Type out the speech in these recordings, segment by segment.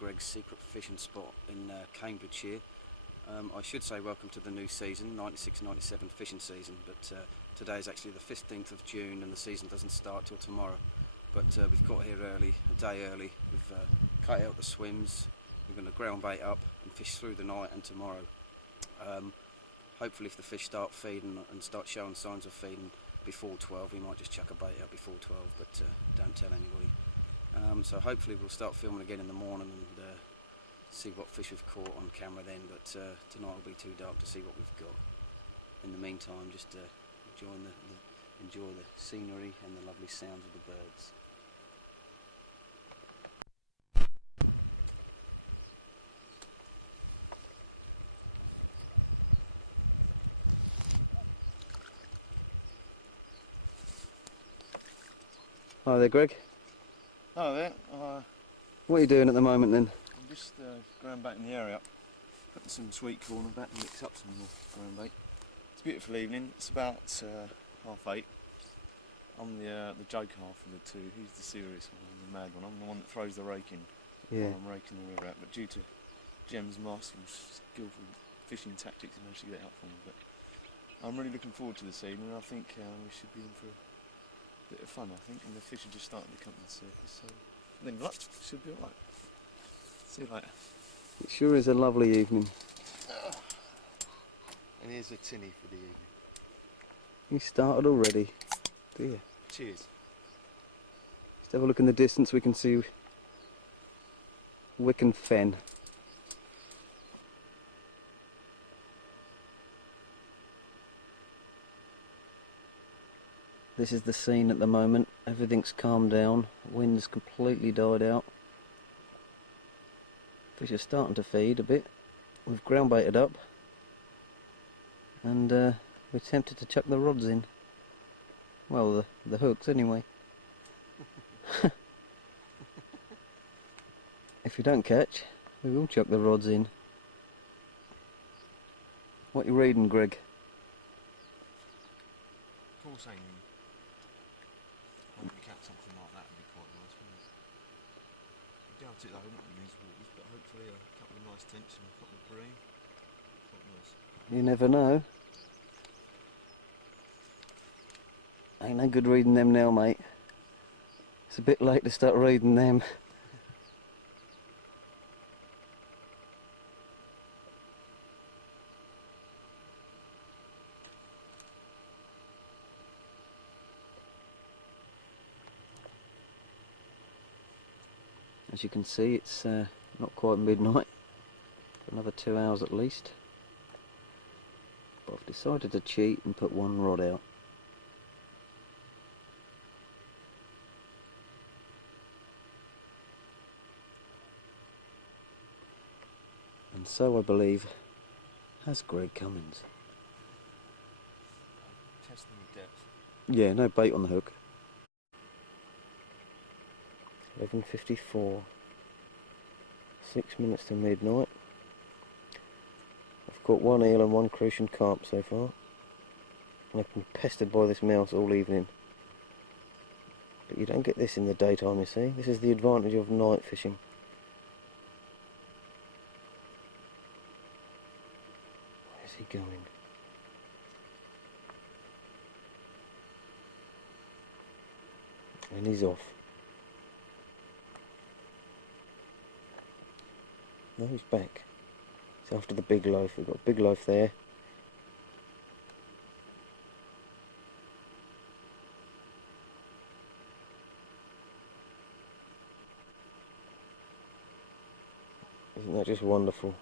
Greg's secret fishing spot in Cambridgeshire. I should say welcome to the new season, 96-97 fishing season, but today is actually the 15th of June and the season doesn't start till tomorrow. But we've got here early, a day early. We've cut out the swims, we're going to ground bait up and fish through the night and tomorrow. Hopefully if the fish start feeding and start showing signs of feeding before 12, we might just chuck a bait out before 12, but don't tell anybody. So hopefully we'll start filming again in the morning and see what fish we've caught on camera then, but tonight will be too dark to see what we've got. In the meantime, just enjoy the scenery and the lovely sounds of the birds. Hi there, Greg. Hello there. What are you doing at the moment then? I'm just ground baiting the area up. Putting some sweet corn back and mix up some more ground bait. It's a beautiful evening. It's about 8:30. I'm the joke half of the two. He's the serious one, the mad one. I'm the one that throws the rake in. Yeah. I'm raking the water out, but due to Jem's masterful, skillful fishing tactics, I managed to get it out for him. But I'm really looking forward to this evening. I think we should be in for a bit of fun, I think, and the fish are just starting to come in soon. So, then luck should be alright. See you later. It sure is a lovely evening. And here's a tinny for the evening. You started already, do you? Cheers. Just have a look in the distance, we can see Wicken Fen. This is the scene at the moment. Everything's calmed down, wind's completely died out. Fish are starting to feed a bit. We've ground baited up and we're tempted to chuck the rods in. Well, the hooks anyway. If we don't catch, we will chuck the rods in. What you reading, Greg? Paul saying we catch something like that would be quite nice, wouldn't it? I doubt it though, wouldn't it, these waters, but hopefully a couple of nice tenks and a couple of bream. Nice. You never know. Ain't no good reading them now, mate. It's a bit late to start reading them. As you can see, it's not quite midnight. Another 2 hours at least. But I've decided to cheat and put one rod out. And so I believe has Greg Cummins. Testing the depth. Yeah, no bait on the hook. 11:54. 6 minutes to midnight. I've caught one eel and one crucian carp so far. And I've been pestered by this mouse all evening. But you don't get this in the daytime, you see. This is the advantage of night fishing. Where's he going? And he's off. No, he's back. It's after the big loaf. We've got a big loaf there. Isn't that just wonderful?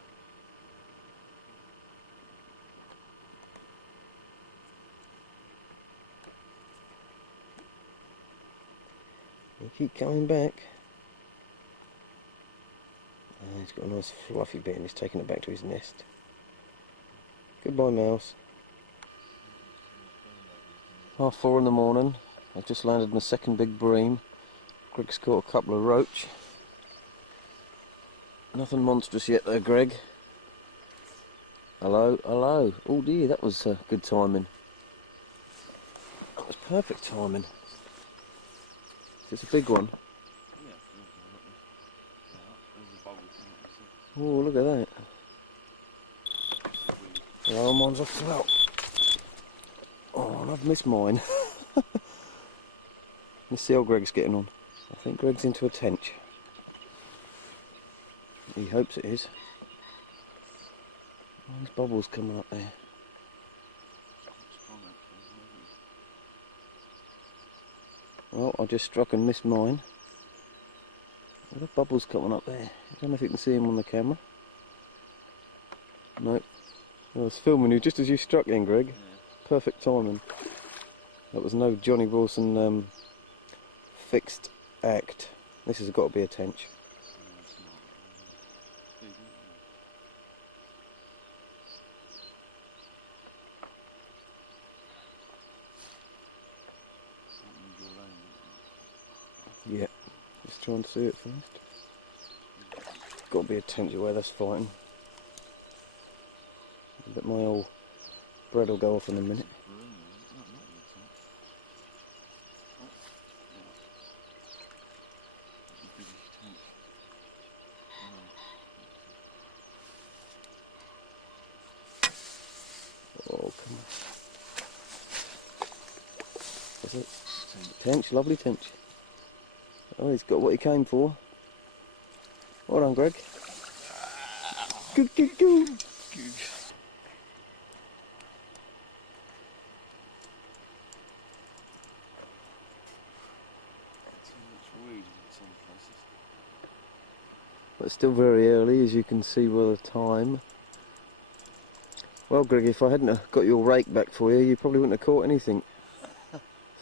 You keep coming back. He's got a nice fluffy bit and he's taking it back to his nest. Goodbye, mouse. 4:30 in the morning. I've just landed my second big bream. Greg's caught a couple of roach. Nothing monstrous yet though, Greg. Hello, hello. Oh dear, that was good timing. That was perfect timing. Is this a big one? Oh, look at that. The other mine's off as well. Oh, and I've missed mine. Let's see how Greg's getting on. I think Greg's into a tench. He hopes it is. Oh, there's bubbles coming up there. Well, I just struck and missed mine. There are bubbles coming up there. I don't know if you can see them on the camera. No. I was filming you just as you struck in, Greg. Perfect timing. That was no Johnny Wilson fixed act. This has got to be a tench. Yeah, just trying to see it first. Got to be a tench where that's fighting. But my old bread will go off in a minute. Oh, come on. Is it? Tench, lovely tench. Oh, he's got what he came for. Well done, Greg. Good, good, good. But it's still very early, as you can see by the time. Well, Greg, if I hadn't got your rake back for you, you probably wouldn't have caught anything.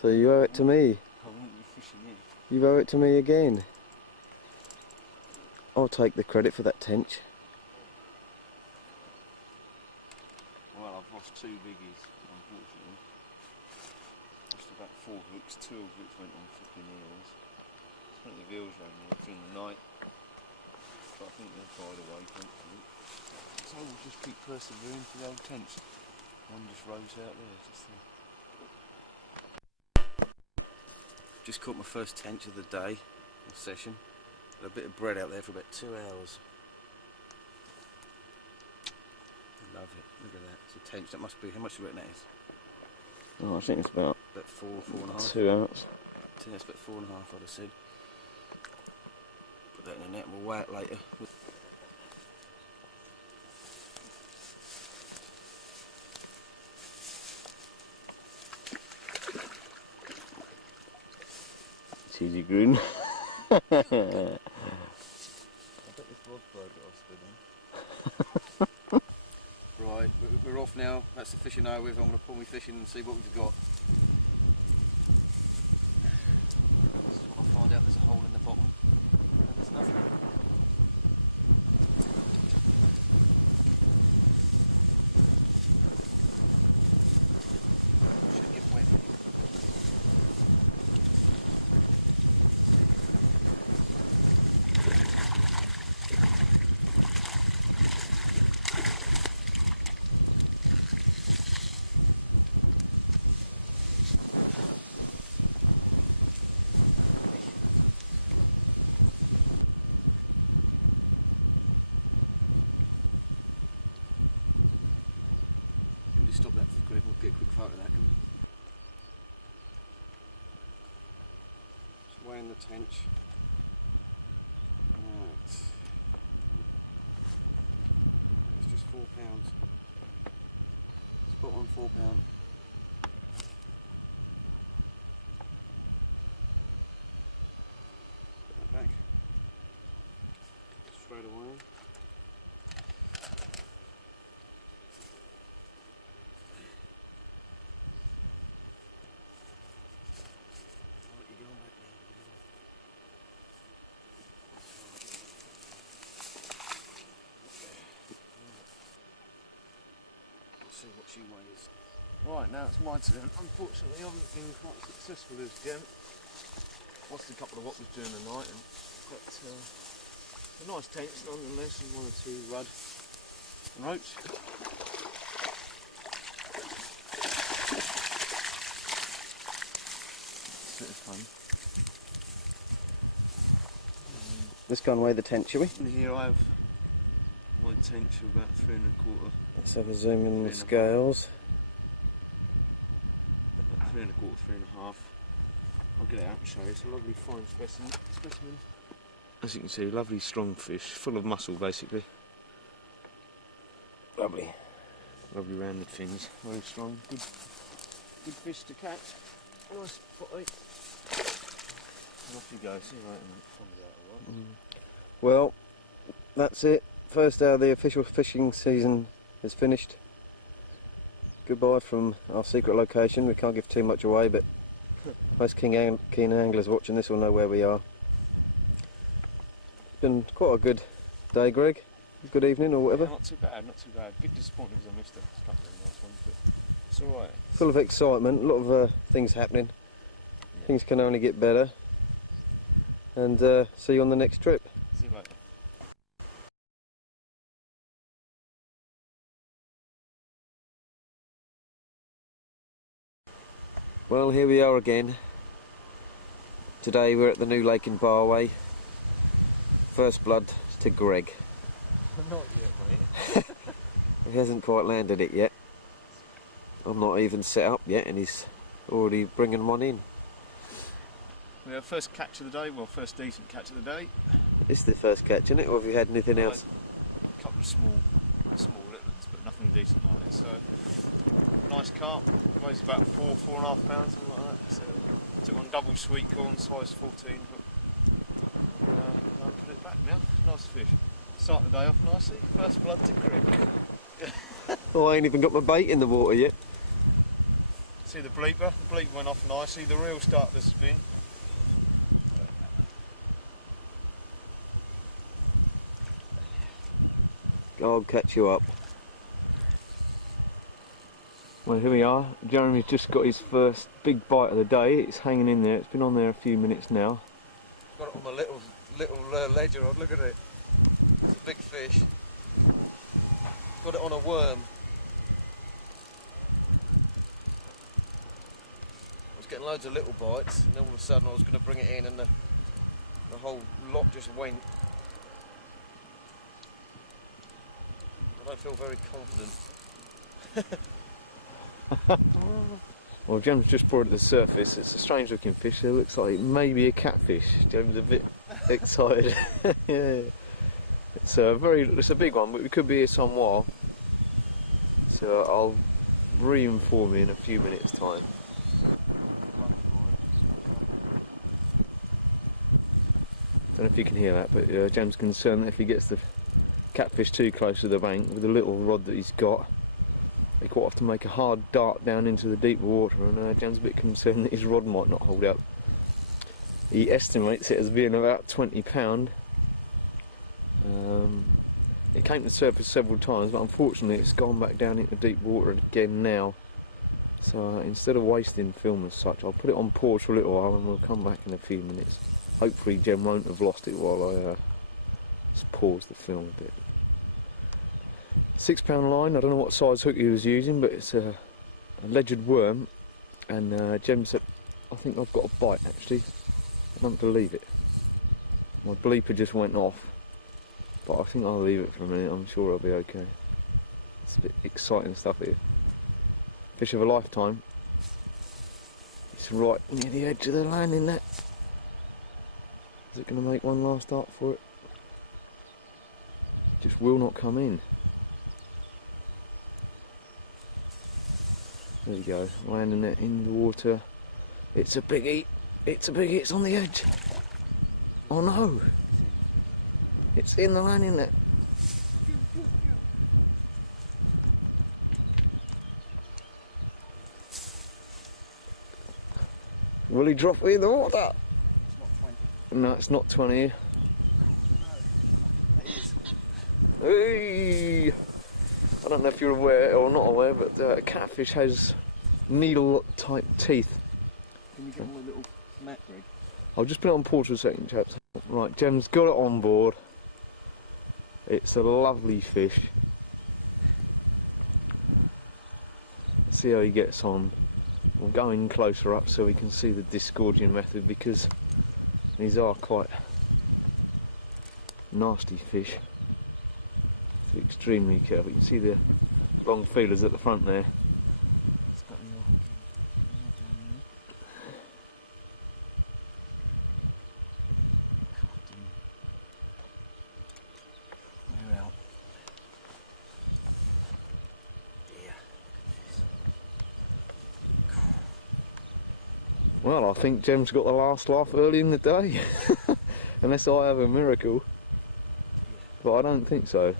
So you owe it to me. I wouldn't be fishing in. You owe it to me again. I'll take the credit for that tench. Well, I've lost two biggies, unfortunately. Just about 4 hooks, 2 of which went on flipping ears. Plenty of girls around there during the night. But I think they'll find away, hopefully. So we'll just keep persevering for the old tench. One just rose out there. Just caught my first tench of the day, session. Got a bit of bread out there for about 2 hours. I love it, look at that. It's a tench, that must be, how much do you reckon that is? Oh, I think it's about 4.5. 2 ounce. I think that's about 4.5, I'd have said. Put that in the net and we'll weigh it later. Cheesy grin. Right, we're off now. That's the fishing hour with. I'm going to pull me fishing and see what we've got. I'll find out there's a hole in the bottom. There's nothing. Should get away from you. Stop that for quick. We'll get a quick photo of that. Just weighing the tench. Right. It's just 4 pounds. Spot on 4 pound. Put it back. Straight away. See what she weighs. Right, now it's my turn. Unfortunately, I haven't been quite successful as Jen. Lost a couple of whoppers during the night, but a nice tench nonetheless, and 1 or 2 rudd roach. That's fun. Let's go and weigh the tench, shall we? And here I have potential about 3¼ Let's have a zoom in on the scales. 3¼ 3½. I'll get it out and show you. It's a lovely fine specimen. As you can see, lovely strong fish, full of muscle basically. Lovely. Lovely rounded fins, very strong, good fish to catch. Nice body. And off you go, see you later mate. Well, that's it. First hour of the official fishing season is finished. Goodbye from our secret location. We can't give too much away, but most keen anglers watching this will know where we are. Been quite a good day, Greg. Good evening or whatever. Yeah, not too bad, not too bad. A bit disappointed because I missed that stuff on this one, but it's alright. Full of excitement, a lot of things happening. Things can only get better. And see you on the next trip. See you later. Well, here we are again. Today we're at the new lake in Barway. First blood to Greg. But not yet, He hasn't quite landed it yet. I'm not even set up yet and he's already bringing one in. We have first catch of the day, well first decent catch of the day. This is the first catch, isn't it? Or have you had anything else? A couple of small liplets, but nothing decent on it. So nice carp, weighs about 4.5 pounds, something like that. So, took on double sweet corn, size 14. But, I'll put it back now. Nice fish. Start the day off nicely. First blood to Greg. Oh, I ain't even got my bait in the water yet. See the bleeper? The bleep went off nicely. The reel started to spin. I'll catch you up. Well, here we are. Jeremy's just got his first big bite of the day. It's hanging in there. It's been on there a few minutes now. Got it on my little ledger rod. Look at it. It's a big fish. Got it on a worm. I was getting loads of little bites, and then all of a sudden I was going to bring it in, and the whole lot just went. I don't feel very confident. Well, Jem's just brought it to the surface. It's a strange looking fish. It looks like maybe a catfish. Jem's a bit excited. Yeah. It's a big one, but we could be here some while. So I'll re-inform you in a few minutes' time. Don't know if you can hear that, but Jem's concerned that if he gets the catfish too close to the bank with the little rod that he's got, they quite often make a hard dart down into the deeper water, and Jan's a bit concerned that his rod might not hold up. He estimates it as being about £20. It came to the surface several times, but unfortunately it's gone back down into deep water again now. So instead of wasting film as such, I'll put it on pause for a little while and we'll come back in a few minutes. Hopefully Jem won't have lost it while I just pause the film a bit. £6 line, I don't know what size hook he was using, but it's a ledyard worm, and Jem said, I think I've got a bite actually. I don't believe it. My bleeper just went off, but I think I'll leave it for a minute. I'm sure I'll be okay. It's a bit exciting stuff here. Fish of a lifetime. It's right near the edge of the landing net. Is it going to make one last dart for it? Just will not come in. There we go, landing it in the water. It's a biggie, it's a biggie, it's on the edge. Oh no, it's in the landing net. Will he drop it in the water? No, it's not 20. Hey! I don't know if you're aware or not aware, but a catfish has needle-type teeth. Can you get my little net, Greg? I'll just put it on pause for a second, chaps. Right, Jem's got it on board. It's a lovely fish. See how he gets on. We'll go in closer up so we can see the disgorging method, because these are quite nasty fish. be extremely careful. You can see the long feelers at the front there. Well, I think Jem's got the last laugh early in the day, unless I have a miracle, but I don't think so.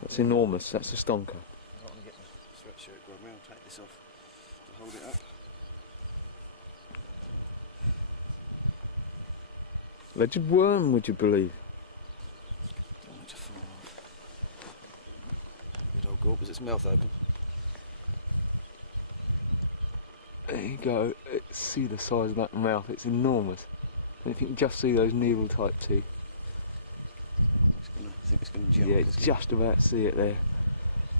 That's enormous, that's a stonker. I'll get my sweatshirt, Robbie. I'll take this off to hold it up. Alleged worm, would you believe? Don't want to fall off. Good old gulp, its mouth open. There you go, see the size of that mouth, it's enormous. And if you can just see those needle type teeth. I think it's going to jump. Yeah, just about see it there.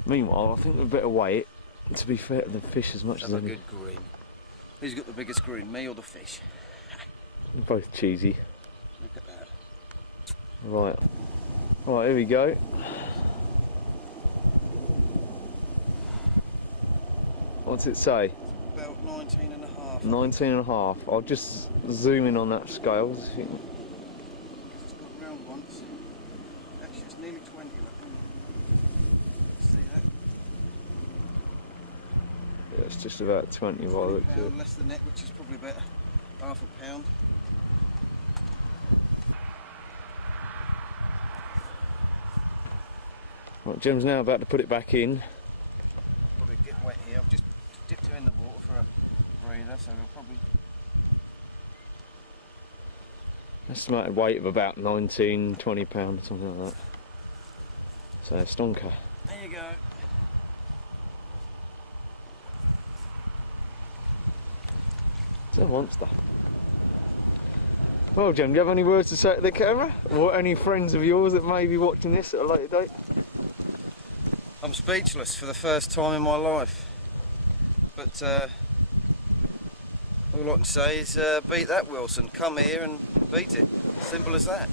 Meanwhile, I think we better weigh it, to be fair to the fish as much as Have a any. good grin. Who's got the biggest grin, me or the fish? They're both cheesy. Look at that. Right. Right, here we go. What's it say? About 19 and a half. 19 and a half. I'll just zoom in on that scale. It's got round ones. Actually, it's nearly 20. See that? Yeah, it's just about 20 by the looks of it. Less than that, which is probably about half a pound. Right, Jim's now about to put it back in. Probably get wet here. I've just dipped her in the water for a breather, so we'll probably. Estimated weight of about 19, 20 pounds, something like that. So, stonker. There you go. It's a monster. Well, Jim, do you have any words to say to the camera? Or any friends of yours that may be watching this at a later date? I'm speechless for the first time in my life. But all I can say is beat that, Wilson. Come here and beat it. Simple as that.